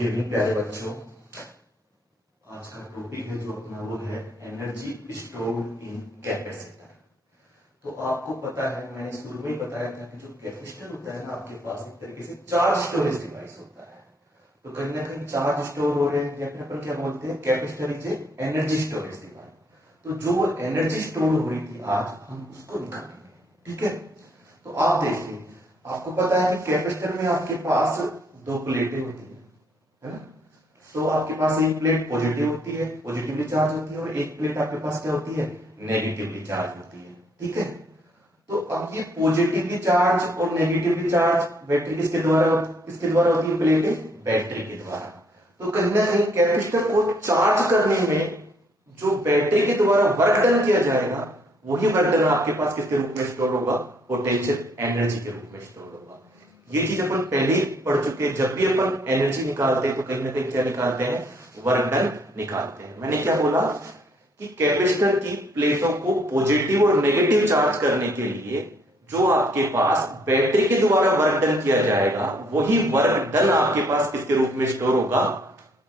Good evening प्यारे बच्चों। आज का टॉपिक है जो अपना वो है एनर्जी स्टोर्ड इन कैपेसिटर। तो आपको पता है, मैंने शुरू में ही बताया था कि जो कैपेसिटर होता है ना, आपके पास एक तरीके से चार्ज स्टोरेज डिवाइस होता है। तो कहीं ना कहीं चार्ज स्टोर हो रहे हैं, या फिर अपन क्या बोलते हैं, capacitor is energy storage device. तो जो एनर्जी स्टोर हो रही थी आज हम उसको निकालेंगे, ठीक है। तो आप देखिए, आपको पता है कि कैपेसिटर में आपके पास दो प्लेटें होती है ना। तो आपके पास एक प्लेट पॉजिटिव होती है, पॉजिटिवली चार्ज होती है, और एक प्लेट आपके पास क्या होती है, नेगेटिवली चार्ज होती है, ठीक है। तो अब ये पॉजिटिवली चार्ज और नेगेटिवली चार्ज बैटरी किसके द्वारा होती है, प्लेटें बैटरी के द्वारा। तो कहीं ना कहीं कैपेसिटर को चार्ज करने में जो बैटरी के द्वारा वर्क डन किया जाएगा, वही वर्क डन आपके पास किसके रूप में स्टोर होगा, पोटेंशियल एनर्जी के रूप में स्टोर होगा। ये चीज अपन पहले ही पढ़ चुके हैं। जब भी अपन एनर्जी निकालते हैं तो कहीं ना कहीं क्या निकालते हैं, वर्क डन निकालते हैं। मैंने क्या बोला कि कैपेसिटर की प्लेटों को पॉजिटिव और नेगेटिव चार्ज करने के लिए जो आपके पास बैटरी के द्वारा वर्क डन किया जाएगा, वही वर्क डन आपके पास किसके रूप में स्टोर होगा,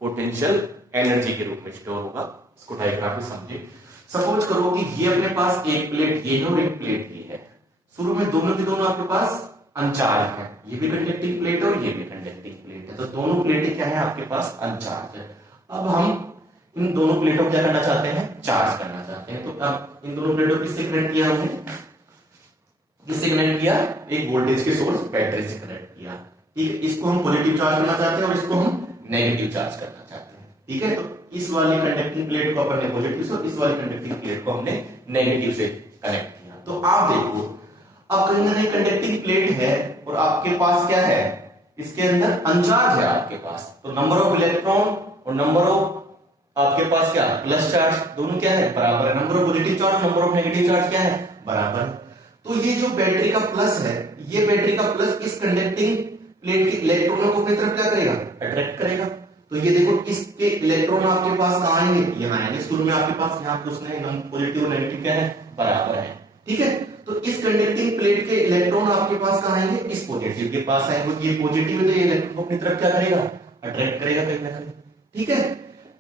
पोटेंशियल एनर्जी के रूप में स्टोर होगा। इसको डायग्राम में समझिए। सपोज करो कि ये अपने पास एक प्लेट ये है और एक प्लेट ये है। शुरू में दोनों के दोनों आपके पास अनचार्ज है, ये भी कंडक्टिंग प्लेट और ये भी कंडक्टिंग प्लेट है। तो दोनों प्लेटें क्या है, आपके पास अनचार्ज है। अब हम इन दोनों प्लेटों को क्या करना चाहते हैं, चार्ज करना चाहते हैं। तो अब इन दोनों प्लेटों को किससे कनेक्ट किया हमने, किससे कनेक्ट किया, एक वोल्टेज के सोर्स बैटरी से कनेक्ट किया, ठीक है। इसको हम पॉजिटिव चार्ज करना चाहते हैं और इसको हम नेगेटिव चार्ज करना चाहते हैं, ठीक है। तो इस वाली कंडक्टिंग प्लेट को अपन ने पॉजिटिव से और इस वाली कंडक्टिंग प्लेट को हमने नेगेटिव से कनेक्ट किया। तो आप देखो, अब कहीं ना कहीं कंडक्टिंग प्लेट है और आपके पास क्या है, इसके अंदर अनचार्ज है आपके पास। तो नंबर ऑफ इलेक्ट्रॉन और नंबर ऑफ आपके पास क्या, प्लस चार्ज, दोनों क्या है, बराबर है। नंबर ऑफ पॉजिटिव चार्ज और नंबर ऑफ नेगेटिव चार्ज क्या है, बराबर है। तो ये जो बैटरी का प्लस है, ये बैटरी का प्लस इस कंडक्टिंग प्लेट के इलेक्ट्रॉनों को अपनी तरफ क्या करेगा, अट्रैक्ट करेगा। तो ये देखो, इसके इलेक्ट्रॉन आपके पास कहां आएंगे, यहाँ आएंगे। शुरू में आपके पास यहाँ कुछ नहीं, पॉजिटिव और नेगेटिव क्या है, बराबर है, ठीक है। तो इस कंडक्टिंग प्लेट के इलेक्ट्रॉन आपके पास कहां आएंगे, इस पॉजिटिव के पास आएंगे। ये पॉजिटिव है तो ये इलेक्ट्रॉन को अपनी तरफ क्या करेगा, अट्रैक्ट करेगा कहीं ना कहीं, ठीक है।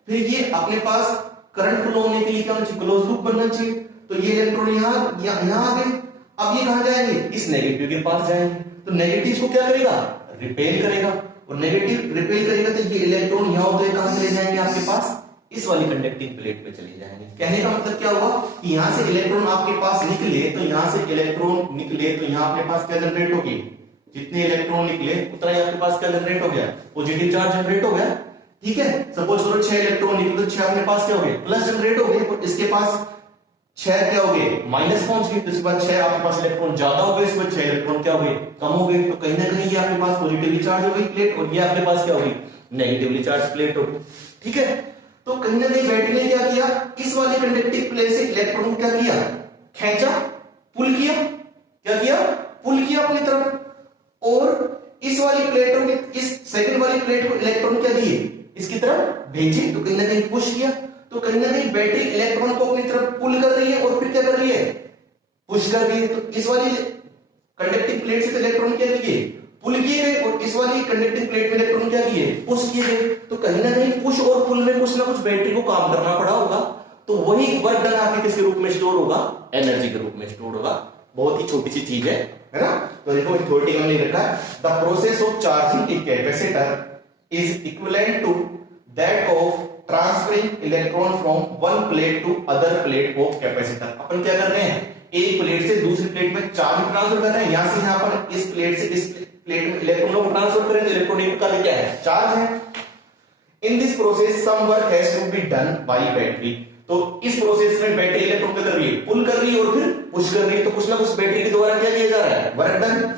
फिर ये अपने पास करंट फ्लो होने के लिए क्या होना चाहिए, क्लोज लूप बनना चाहिए। तो ये इलेक्ट्रॉन यहाँ आ गए। अब ये कहां जाएंगे, इस नेगेटिव के पास जाएंगे। तो नेगेटिव को क्या करेगा, रिपेल करेगा, और नेगेटिव रिपेल करेगा तो ये इलेक्ट्रॉन यहाँ होते कहां चले जाएंगे, आपके पास इस वाली कंडक्टिंग प्लेट पे चले जाएंगे। कहने का मतलब क्या हुआ कि यहां से इलेक्ट्रॉन आपके पास निकले, तो यहां से इलेक्ट्रॉन निकले तो यहां आपके पास क्या जनरेट होगी, जितने इलेक्ट्रॉन निकले उतना ही आपके पास क्या जनरेट हो गया, पॉजिटिव चार्ज जनरेट हो गया, ठीक है। सपोज करो 6 इलेक्ट्रॉन निकले तो 6 अपने पास क्या हो गए, प्लस जनरेट हो गए। और इसके पास 6 क्या हो गए, माइनस पहुंच गए। तो इसके बाद 6 आपके पास इलेक्ट्रॉन ज्यादा हो गए, इसके बाद 6 इलेक्ट्रॉन क्या हो गए, कम हो गए। तो कहीं ना कहीं ये आपके पास पॉजिटिवली चार्ज हो गई प्लेट, और ये आपके पास क्या होगी, नेगेटिवली चार्ज प्लेट होगी, ठीक है। तो कहीं ना कहीं बैटरी ने क्या किया, इस वाली कंडक्टिंग प्लेट से इलेक्ट्रॉन को क्या किया, खींचा, पुल किया, क्या किया, पुल किया अपनी तरफ। और इस वाली प्लेटों के, इस सेकंड वाली प्लेट को इलेक्ट्रॉन क्या दिए, इसकी तरफ भेजे। तो कहीं ना कहीं पुश किया। तो कहीं ना कहीं बैटरी इलेक्ट्रॉन को अपनी तरफ पुल कर रही है और फिर क्या कर रही है, पुश कर रही है। तो इस वाली कंडक्टिंग प्लेट से तो इलेक्ट्रॉन क्या किए, पुल किए गए, और इस वाली कंडक्टिंग प्लेट में इलेक्ट्रॉन क्या किए, पुश किए गए। तो कहीं ना कहीं पुश और पुल में कुछ ना कुछ बैटरी को काम करना पड़ा होगा। तो वही वर्क डन आपके किसके रूप में स्टोर होगा, एनर्जी के रूप में स्टोर होगा। बहुत ही छोटी सी चीज है ना। तो देखो थ्योरी हमने लिखा है, the process of charging a capacitor is equivalent to that of transferring electron from one plate to other plate of capacitor. अपन क्या कर रहे हैं, एक प्लेट से दूसरी प्लेट में चार्ज ट्रांसफर कर रहे हैं। यहां से यहां पर इस प्लेट से इस प्लेट में इलेक्ट्रॉनों को ट्रांसफर करें, तो इलेक्ट्रॉनिक का क्या है, चार्ज है। In this process some work has to be done by battery. तो इस प्रोसेस में बैटरी इलेक्ट्रॉन क्या कर रही है, पुल कर रही है और फिर पुश कर रही है। तो कुछ ना कुछ बैटरी के द्वारा क्या किया जा रहा है, work done.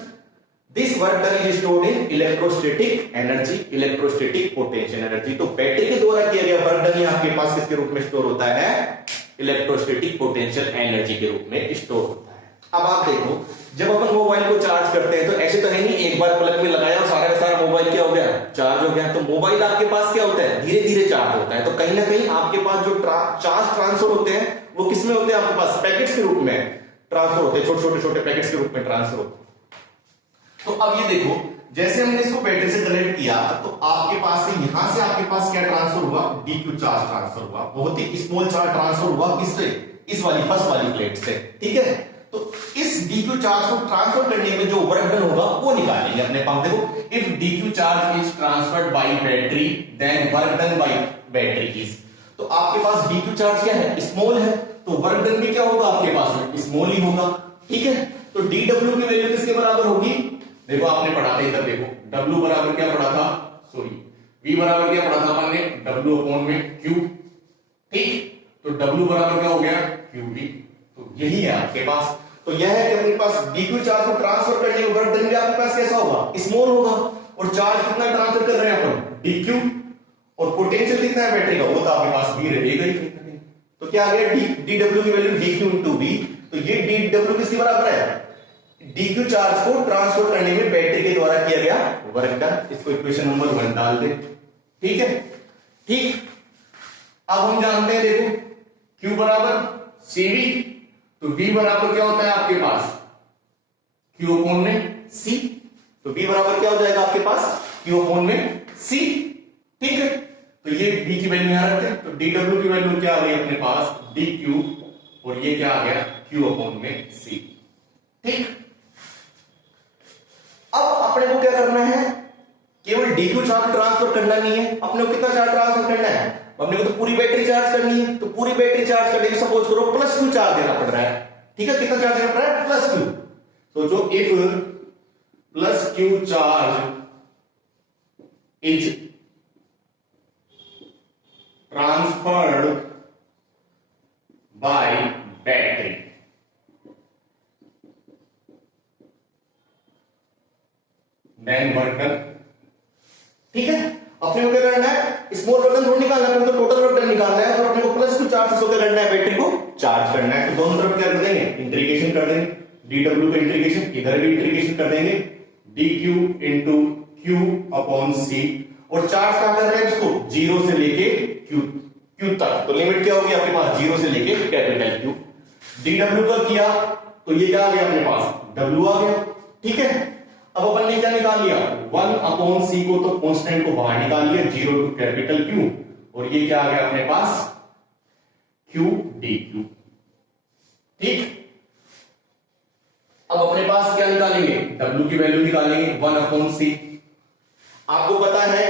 This work done is stored in electrostatic energy, electrostatic potential energy. तो बैटरी के द्वारा किया गया वर्क डन आपके पास किसके रूप में स्टोर होता है, इलेक्ट्रोस्टैटिक पोटेंशियल एनर्जी के रूप में स्टोर होता है। अब आप देखो, जब अपन मोबाइल को चार्ज करते हैं तो ऐसे तो है नहीं एक बार प्लग में लगाया और सारा का सारा मोबाइल क्या हो गया, चार्ज हो गया। तो मोबाइल आपके पास क्या होता है, धीरे धीरे चार्ज होता है। तो कहीं ना कहीं आपके पास जो चार्ज ट्रांसफर होते हैं वो किसमें होते हैं, आपके पास पैकेट्स के रूप में ट्रांसफर होते हैं, छोटे छोटे पैकेट्स के रूप में ट्रांसफर होते हैं। तो अब ये देखो, जैसे हमने इसको बैटरी से कनेक्ट किया तो आपके पास से यहां से आपके पास क्या ट्रांसफर हुआ, डीक्यू चार्ज ट्रांसफर हुआ, बहुत ही स्मॉल चार्ज ट्रांसफर हुआ, किससे, इस वाली फर्स्ट वाली प्लेट से, ठीक है। तो इस डीक्यू चार्ज को ट्रांसफर करने में जो वर्क डन होगा वो निकालेंगे अपने पास। देखो, if d q charge is transferred by battery then work done by battery is, तो आपके पास डीक्यू चार्ज क्या है, स्मॉल है, तो वर्क डन भी क्या होगा आपके पास में, स्मॉल ही होगा, ठीक है। तो डीडब्ल्यू की वैल्यू किसके बराबर होगी, देखो आपने पढ़ा था इधर, देखो W बराबर क्या पढ़ा था, सॉरी V बराबर क्या पढ़ा था अपन ने, W अपॉन में Q, ठीक। तो W बराबर क्या हो गया, QV, तो यही है आपके पास। तो यह है कि अपने पास DQ चार्ज को ट्रांसफर करने में वर्क डन भी आपके पास कैसा होगा, स्मॉल होगा, और चार्ज कितना ट्रांसफर कर रहे हैं अपन, DQ, और पोटेंशियल कितना है बैटरी का, वो तो आपके पास भी रहेगा ही। तो क्या आ गया, DW की वैल्यू DQ इंटू V, तो ये DW किसके बराबर है, डीक्यू चार्ज को ट्रांसफर करने में बैटरी के द्वारा किया गया वर्क डन। इसको इक्वेशन नंबर 1 डाल दे, ठीक है, ठीक। अब हम जानते हैं, देखो Q बराबर CV, तो V बराबर क्या होता है आपके पास, Q अपॉन में C, तो V बराबर क्या हो जाएगा आपके पास, Q अपॉन में C, ठीक है। तो ये V की वैल्यू यहां रखते हैं, तो DW की वैल्यू क्या आ गई अपने पास, DQ, और ये क्या आ गया, Q अपॉन में C, ठीक। अब अपने को क्या करना है, केवल डीक्यू चार्ज ट्रांसफर करना नहीं है, अपने को कितना चार्ज ट्रांसफर करना है, अपने को तो पूरी बैटरी चार्ज करनी है। तो पूरी बैटरी चार्ज करने की सपोज करो प्लस Q चार्ज देना पड़ रहा है, ठीक है, कितना चार्ज देना पड़ रहा है, प्लस Q। तो जो if plus Q charge is transferred by battery, then work done, ठीक है। अपने को क्या करना है, स्मॉल वर्क डन थोड़ा निकालना है, अपने को तो टोटल वर्क डन निकालना है, तो अपने को प्लस Q चार्ज से क्या करना है, बैटरी को चार्ज करना है। तो दोनों तरफ क्या कर देंगे, इंटीग्रेशन कर देंगे, DW का इंटीग्रेशन, इधर भी इंटीग्रेशन कर देंगे, DQ into Q upon C, और चार्ज कहां कर रहे हैं इसको, 0 से लेके Q तक, तो लिमिट क्या होगी आपके पास, 0 से लेके कैपिटल Q। DW का किया तो ये क्या आ गया अपने पास, W आ गया, ठीक है। अब अपन ने क्या निकाल लिया, 1 अपॉन C को तो कांस्टेंट को बाहर निकाल लिया, 0 टू कैपिटल Q, और ये क्या आ गया अपने पास, Q DQ, ठीक। अब अपने पास क्या निकालेंगे, W की वैल्यू निकालेंगे, 1 अपॉन C। आपको पता है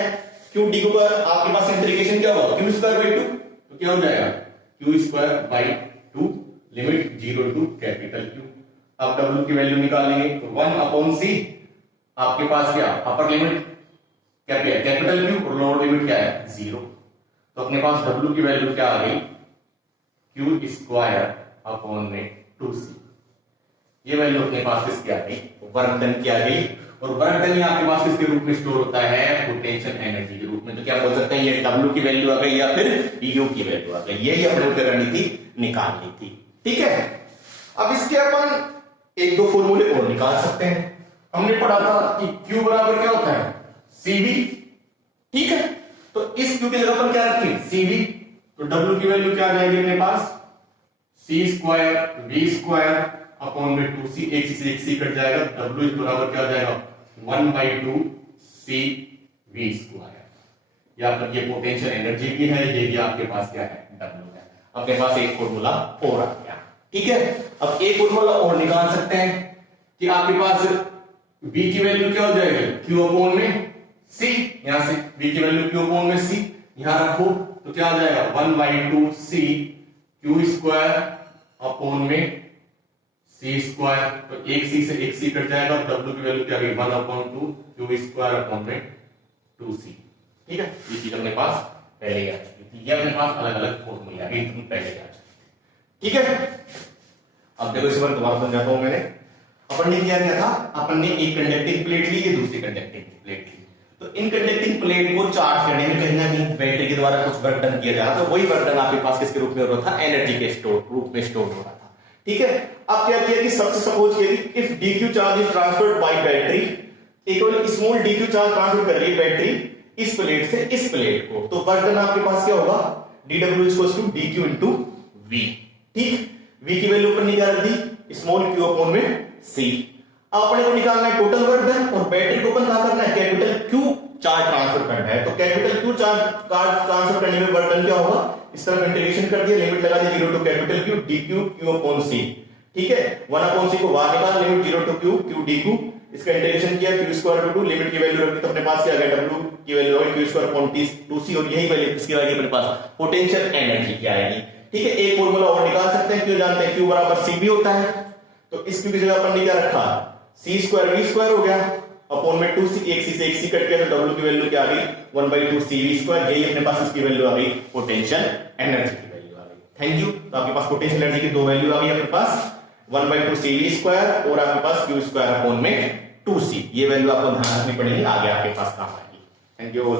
Q DQ का आपके पास इंटीग्रेशन क्या होगा, Q स्क्वायर बाई 2, तो क्या हो जाएगा, Q square by 2, limit 0 to capital Q। अब W की वैल्यू निकालेंगे, तो 1 अपॉन C, आपके पास क्या, अपर लिमिट क्या है, कैपिटल Q, और लोअर लिमिट क्या है, 0। तो अपने पास W की वैल्यू क्या आ गई, Q स्क्वायर अपॉन में 2C। ये वैल्यू अपने पास किसकी आ गई, वर्क डन की आ गई, और वर्क डन आपके पास किसके रूप में स्टोर होता है, पोटेंशियल एनर्जी के रूप में। तो क्या बोल सकते हैं, ये W की वैल्यू आ गई या फिर U की वैल्यू आ गई, यही अपने को क्या करनी थी, निकालनी थी, ठीक है। अब इसके अपन एक दो फॉर्मूले और निकाल सकते हैं। हमने पढ़ा था कि Q बराबर क्या होता है, CV, ठीक है। तो इस Q की जगह पर क्या रखें, CV, तो W की वैल्यू क्या आ जाएगी अपने पास, C square V square upon में 2C, एक से एक C कट जाएगा, W बराबर क्या आ जाएगा, 1/2 C V स्क्वायर। या फिर ये पोटेंशियल एनर्जी की है, ये भी आपके पास क्या है, W है। अपने पास एक फॉर्मूला और आ गया, ठीक है। अब एक फॉर्मूला और निकाल सकते हैं कि आपके पास V की वैल्यू क्या हो जाएगी, Q अपॉन में C, यहां से V की वैल्यू Q अपॉन में C यहां रखो, तो क्या आ जाएगा, 1/2 C Q स्क्वायर अपॉन में C स्क्वायर, तो एक C से एक C कट जाएगा, W की वैल्यू क्या आ गई, 1/2 Q स्क्वायर अपॉन में 2C, ठीक है। ये चीज अपने पास पहले आ चुकी थी, ये अपने पास अलग अलग फॉर्मूला है, पहले आ चुकी, ठीक है। अब देखो इस बार दोबारा समझाता हूं मैंने। अपन ने क्या किया था, अपन ने एक कंडक्टिंग प्लेट ली, ये दूसरी कंडक्टिंग प्लेट ली, तो इन कंडक्टिंग प्लेट को चार्ज करने में कहीं ना कहीं बैटरी के द्वारा कुछ वर्क डन किया जा रहा था, वही वर्क डन आपके पास किसके रूप में हो रहा था, एनर्जी के रूप में स्टोर हो रहा था, ठीक है। अब क्या किया कि सबसे सपोज किया कि if d q charge is transferred by battery, एक स्मॉल डीक्यू चार्ज ट्रांसफर कर रही है बैटरी इस प्लेट से इस प्लेट को, तो वर्क डन आपके पास क्या होगा, dW equals to dQ into V, ठीक। V की वैल्यू ऊपर निकाल दी, स्मॉल q अपॉन में C। अब अपने को निकालना है टोटल वर्क डन और बैटरी को अपन कहां करना है, कैपिटल क्यू चार्ज ट्रांसफर करना है। तो कैपिटल क्यू चार्ज ट्रांसफर करने में वर्क डन क्या होगा, इस तरफ इंटीग्रेशन कर दिया, लिमिट लगा दी 0 to capital Q D Q Q upon C, ठीक है। 1 अपॉन सी को बाहर निकाल, limit 0 to Q Q D Q, इसका इंटीग्रेशन किया क्यू स्क्वायर टू लिमिट की वैल्यू रखी तो अपने पास क्या आ गया, डब्ल्यू की वैल्यू है Q square upon T 2c और यही वैल्यू इसकी आएगी अपने पास पोटेंशियल एनर्जी क्या आएगी, ठीक है। एक फॉर्मूला और निकाल सकते हैं, क्यों जानते हैं, क्यू बराबर सी भी होता है, तो इस क्यू की जगह अपन ने क्या रखा, सी स्क्वायर वी स्क्वायर हो गया अपॉन में 2c, एक सी से एक सी कट गया तो w की वैल्यू क्या आ गई 1/2 cv स्क्वायर, यही अपने पास इसकी वैल्यू आ गई पोटेंशियल एनर्जी की वैल्यू आ गई। Thank you. तो आपके पास पोटेंशियल एनर्जी की दो वैल्यू आ गई अपने पास 1/2 cv स्क्वायर और आपके पास q स्क्वायर अपॉन में 2c, ये वैल्यू आपको ध्यान रखनी पड़ेगी, आगे आपके पास काम आएगी। Thank you.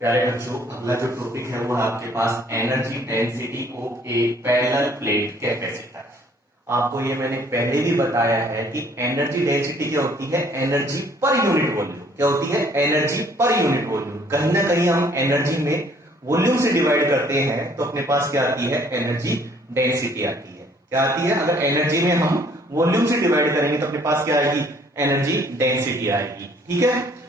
प्यारे बच्चों, अगला जो टॉपिक है वो आपके पास energy density of a parallel plate capacitor. आपको ये मैंने पहले भी बताया है कि एनर्जी डेंसिटी क्या होती है, एनर्जी पर यूनिट वॉल्यूम। क्या होती है, एनर्जी पर यूनिट वॉल्यूम। कहीं ना कहीं हम एनर्जी में वॉल्यूम से डिवाइड करते हैं तो अपने पास क्या आती है, एनर्जी डेंसिटी आती है। क्या आती है, अगर एनर्जी में हम वॉल्यूम से डिवाइड करेंगे तो अपने पास क्या आएगी, एनर्जी डेंसिटी आएगी, ठीक है।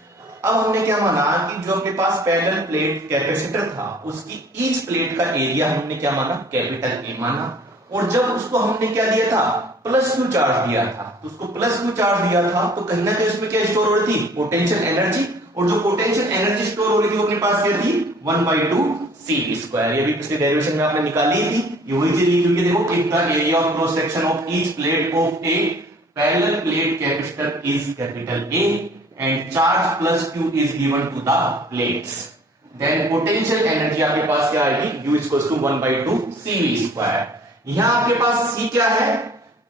अब हमने क्या माना कि जो अपने पास पैरेलल प्लेट कैपेसिटर था उसकी ईच प्लेट का एरिया हमने क्या माना, कैपिटल ए माना, और जब उसको हमने क्या दिया था, प्लस क्यू चार्ज दिया था, तो उसको प्लस क्यू चार्ज दिया था तो कहीं ना कहीं उसमें क्या स्टोर हो रही थी, पोटेंशियल एनर्जी, और जो पोटेंशियल एनर्जी स्टोर हो रही थी वो अपने पास क्या थी 1/2 cv स्क्वायर। ये भी पिछले डेरिवेशन में आपने निकाली थी, ये वही चीज क्योंकि देखो if the area of cross section of each plate of a parallel plate capacitor is capital A and charge plus q is given to the plates, then potential energy आपके पास क्या आएगी, u equals to 1/2 cv square। यहां आपके पास c क्या है,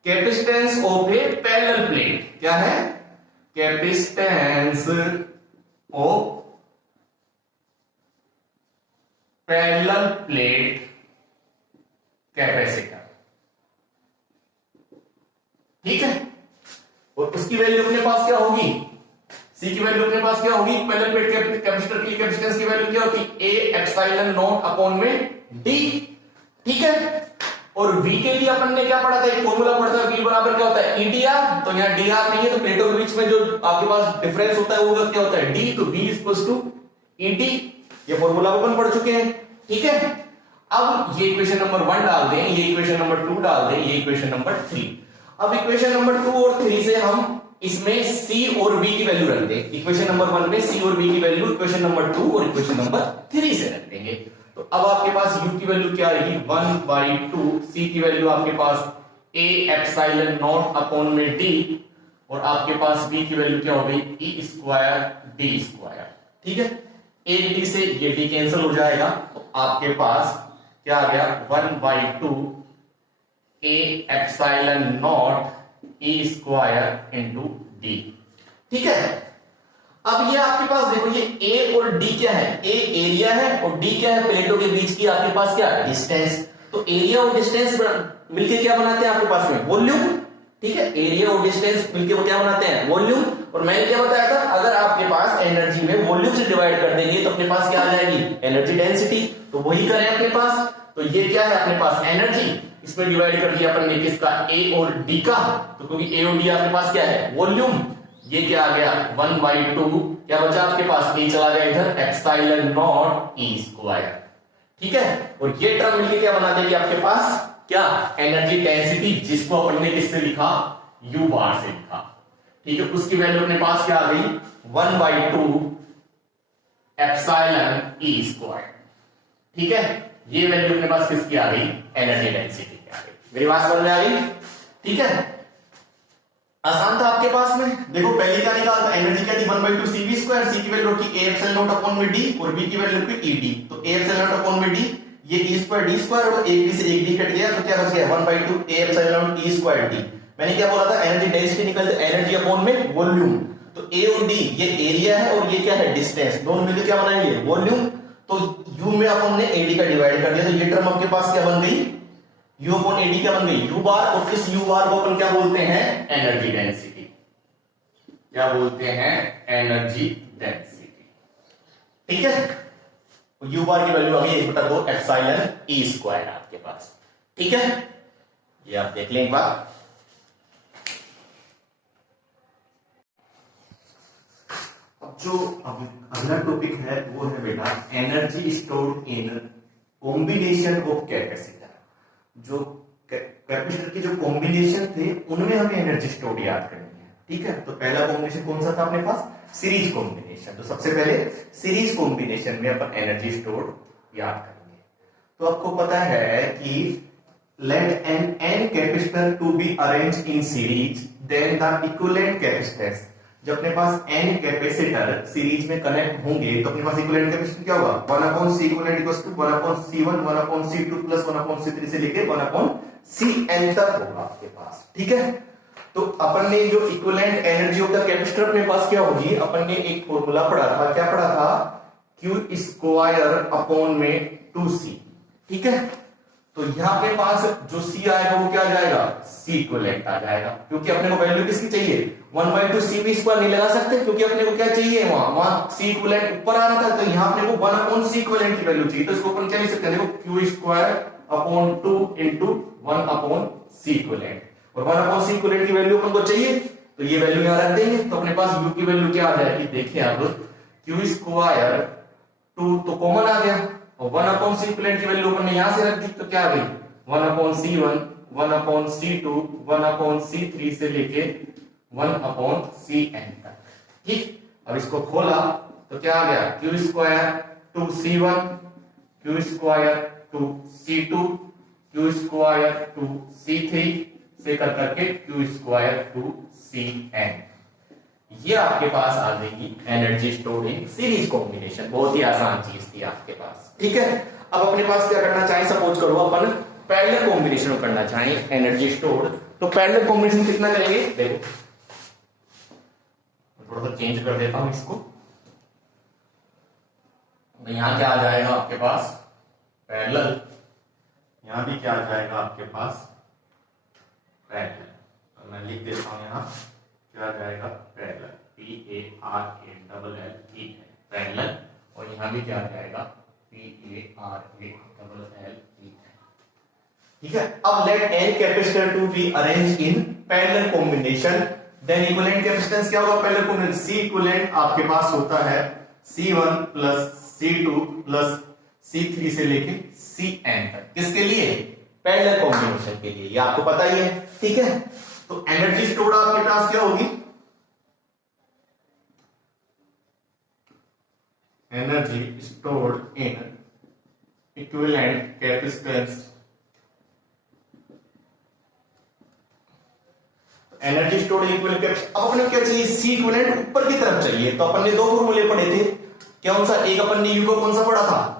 capacitance of a parallel plate, क्या है, capacitance of parallel plate capacitor, ठीक है। और उसकी वैल्यू अपने पास क्या होगी, C की वैल्यू अपने पास क्या होगी, पैरेलल प्लेट कैपेसिटर के लिए कैपेसिटेंस की वैल्यू क्या होती है, A एप्सिलॉन नॉट अपॉन में D, ठीक है। और V के लिए अपन ने क्या पढ़ा था, एक फॉर्मूला पढ़ा था, V बराबर क्या होता है EDR, तो यहाँ DR नहीं है तो प्लेटों के बीच में जो आपके पास डिफरेंस होता है वो क्या होता है D, तो V इक्वल्स टू ED, ये फॉर्मूला अपन पढ़ चुके हैं, ठीक है। अब ये इक्वेशन नंबर 1 डाल दें, ये इक्वेशन नंबर 2 डाल दें, ये इक्वेशन नंबर 3। अब इक्वेशन नंबर 2 और 3 से हम इसमें C और V की वैल्यू रख दें, इक्वेशन नंबर 1 में C और V की वैल्यू इक्वेशन नंबर 2 और इक्वेशन नंबर 3 से रख देंगे। तो अब आपके पास U की वैल्यू क्या आएगी 1/2, C की वैल्यू आपके पास A एप्सिलॉन नॉट अपॉन में D, और आपके पास V की वैल्यू क्या हो गई E स्क्वायर D स्क्वायर, ठीक है। एक D से ये D कैंसिल हो जाएगा तो आपके पास क्या आ गया 1/2 A epsilon not E square into D, ठीक है। अब ये आपके पास देखो ये A और D क्या है, A एरिया है और D क्या है, प्लेटों के बीच की आपके पास क्या डिस्टेंस, तो एरिया और डिस्टेंस मिलके क्या बनाते हैं आपके पास में वॉल्यूम, ठीक है। एरिया और डिस्टेंस मिलके वो क्या बनाते हैं वॉल्यूम, और मैंने क्या बताया था, अगर आपके पास एनर्जी में वॉल्यूम से डिवाइड कर देंगे तो अपने पास क्या आ जाएगी एनर्जी डेंसिटी, तो वही करें अपने पास। तो ये क्या है अपने पास एनर्जी, इसमें डिवाइड कर दिया अपन ने किसका A और D का, तो क्योंकि A और D आपके पास क्या है वॉल्यूम, ये क्या आ गया 1/2, क्या बचा आपके पास A चला गया इधर एप्सिलॉन नॉट E स्क्वायर, ठीक है। और ये टर्म मिलके क्या बना देगी आपके पास क्या एनर्जी डेंसिटी, जिसको अपन ने किससे लिखा U बार से लिखा, ठीक है। उसकी वैल्यू अपने पास क्या आ गई 1/2 एप्सिलॉन E स्क्वायर, ठीक है। ये वैल्यू अपने पास किसकी आ गई एनर्जी डेंसिटी की आ गई। मेरी बात समझ में आ गई, ठीक है। आसान था आपके पास में, देखो पहले क्या निकाला एनर्जी क्या थी 1/2 cv स्क्वायर, C की वैल्यू की A एप्सिलॉन नॉट अपॉन में D और V की वैल्यू की ED, तो A एप्सिलॉन नॉट अपॉन में D, ये E स्क्वायर D स्क्वायर और एक D से एक D कट गया तो क्या बच गया 1/2 A epsilon not E square D। मैंने क्या बोला था एनर्जी डेंसिटी निकलते एनर्जी अपॉन में वॉल्यूम, तो A और D ये एरिया है और ये क्या है डिस्टेंस, दोनों मिलकर क्या बनाएंगे वॉल्यूम, तो U में अपन ने AD का डिवाइड कर दिया, तो ये टर्म आपके पास क्या बन गई U अपॉन AD क्या बन गई U बार, और इस U बार को अपन क्या बोलते हैं एनर्जी डेंसिटी, क्या बोलते हैं एनर्जी डेंसिटी, ठीक है। U बार की वैल्यू आ गई 1/2 एप्सिलॉन E स्क्वायर आपके पास, ठीक है। ये आप देख लें एक बार। अब जो अगला टॉपिक है वो है बेटा energy stored in combination of capacitor. जो कैपेसिटर के जो कॉम्बिनेशन थे उनमें हमें एनर्जी स्टोर्ड याद करनी है, ठीक है। तो पहला कॉम्बिनेशन कौन सा था अपने पास? Series combination. तो सबसे पहले सीरीज कॉम्बिनेशन में अपन एनर्जी स्टोर्ड याद करेंगे। तो आपको पता है कि let n capacitor to be arrange in series then the equivalent capacitance. जब अपने पास n कैपेसिटर सीरीज में कनेक्ट होंगे तो अपने पास इक्विवेलेंट कैपेसिटर क्या होगा? 1/c equivalent equals to 1/c1 1/c2 plus 1/c3 से लेके 1/cn तक होगा आपके पास, ठीक है। तो अपन ने जो equivalent energy of the capacitor अपने पास क्या होगी? अपन ने एक फॉर्मूला पढ़ा था, क्या पढ़ा था? Q² में 2c, ठीक है। तो यहां अपने पास जो c आएगा वो क्या आ जाएगा? c इक्विवेलेंट आ जाएगा, क्योंकि अपने को वैल्यू किसकी चाहिए? 1/2cv² नहीं लगा सकते, क्योंकि अपने को क्या चाहिए? वहां c इक्विवेलेंट ऊपर आ रहा था, तो यहां अपने को 1/c इक्विवेलेंट की वैल्यू चाहिए। तो इसको अपन क्या लिख सकते हैं? देखो Q²/2 इंटू 1/c इक्विवेलेंट, और 1/c इक्विवेलेंट की वैल्यू अपन को चाहिए, तो ये वैल्यू यहां रख देंगे। तो अपने पास u की वैल्यू क्या आ जाएगी? देखिए आप, Q²2 तो कॉमन आ गया, और 1/c इक्विवेलेंट की वैल्यू अपन ने यहां से रख दी, तो क्या आ गई? 1/c1 1/c2 1/c3 से लेके 1/cn तक, ठीक। अब इसको खोला तो क्या आ गया? Q²2c1 Q²2c2 Q²2c3 से कर करके Q²2cn। ये आपके पास आ जाएगी energy stored in series combination. बहुत ही आसान चीज थी आपके पास, ठीक है। अब अपने पास क्या करना चाहे, सपोज करो अपन पैरेलल कॉम्बिनेशन करना चाहें एनर्जी स्टोर्ड, तो पैरेलल कॉम्बिनेशन कितना करेंगे? देखो थोड़ा सा चेंज कर देता हूं इसको। यहां क्या आ जाएगा आपके पास? पैरेलल। यहां भी क्या आ जाएगा आपके पास? पैरेलल। तो मैं लिख देता हूं यहां क्या आ जाएगा? Parallel, PARALLE, parallel. और यहां भी क्या आ जाएगा? PARALLE, ठीक है। अब let n capacitor to be arrange in parallel combination, then equivalent capacitance क्या होगा? पैरेलल कॉम्बिनेशन C इक्विवेलेंट आपके पास होता है C1 plus C2 plus C3 से लेके Cn तक। किसके लिए? पैरेलल कॉम्बिनेशन के लिए, ये आपको पता ही है, ठीक है। तो एनर्जी स्टोर्ड आपके पास क्या होगी? Energy stored in equivalent capacitance. Energy stored in equivalent capacitance. अब अपने को क्या चाहिए? C इक्विवेलेंट ऊपर की तरफ चाहिए। तो अपन ने दो फॉर्मूले पढ़े थे, कौन सा? एक अपन ने U को कौन सा पढ़ा था?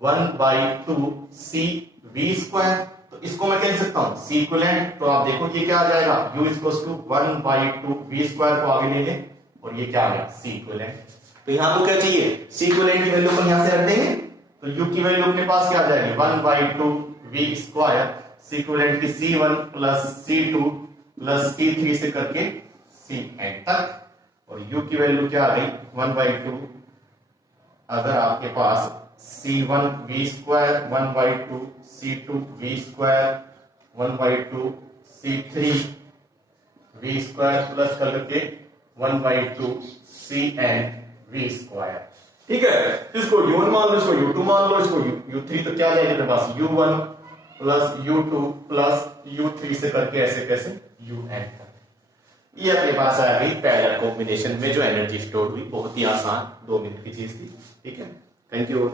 1/2cv²। तो इसको मैं क्या लिख सकता हूं? C equivalent. तो आप देखो ये क्या आ जाएगा? U = 1/2v² को आगे ले लें, और ये क्या आ गया? C equivalent. तो यहां को क्या चाहिए? C इक्विवेलेंट की वैल्यू अपन यहां से रख देंगे, तो U की वैल्यू अपने पास क्या आ जाएगी? 1/2v², C इक्विवेलेंट की C1 plus C2 plus C3 से करके Cn तक, और U की वैल्यू क्या आ गई? 1/2। अगर आपके पास C1 v² 1/2 C2 v² 1/2 C3 v² plus करके 1/2 Cn v², ठीक है। इसको U1 मान लो, इसको U2 मान लो, इसको U3, तो क्या जाएगा मेरे पास? U1 plus U2 plus U3 से करके ऐसे कैसे Un तक। ये अपने पास आ गई पैरेलल कॉम्बिनेशन में जो एनर्जी स्टोर हुई। बहुत ही आसान 2 मिनट की चीज थी, ठीक है। Thank you.